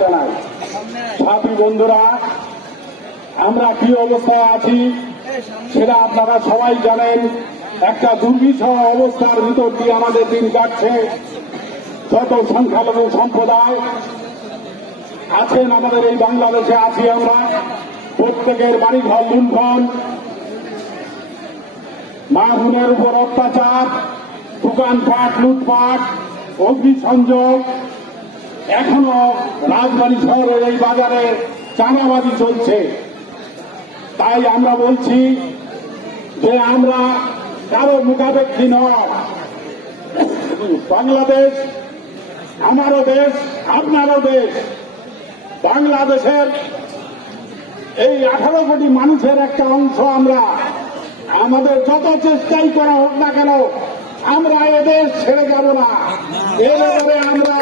জানাই। সাথী বন্ধুরা, আমরা কি অবস্থায় আছি সেটা আপনারা সবাই জানেন। একটা দুর্বিষহ অবস্থার ভিতর দিয়ে আমাদের দিন কাটছে যত সংখ্যালঘু সম্প্রদায় আছেন আমাদের এই বাংলাদেশে আছি আমরা। প্রত্যেকের বাড়ি ঘর লুণ্ঠন। মা বোনের উপর অত্যাচার, দোকানপাট, লুটপাট, অগ্নিসংযোগ এখনও রাজবাড়ী শহরের এই বাজারে চাঁদাবাজি চলছে। তাই আমরা বলছি যে আমরা কারও মুখাপেক্ষী নয়। বাংলাদেশ আমারও দেশ, আপনারও দেশ। বাংলাদেশের এই আঠারো কোটি মানুষের একটা অংশ আমরা, আমাদের যত চেষ্টাই করা হোক না কেন, আমরা এদেশ ছেড়ে যাব না। এর ব্যাপারে আমরা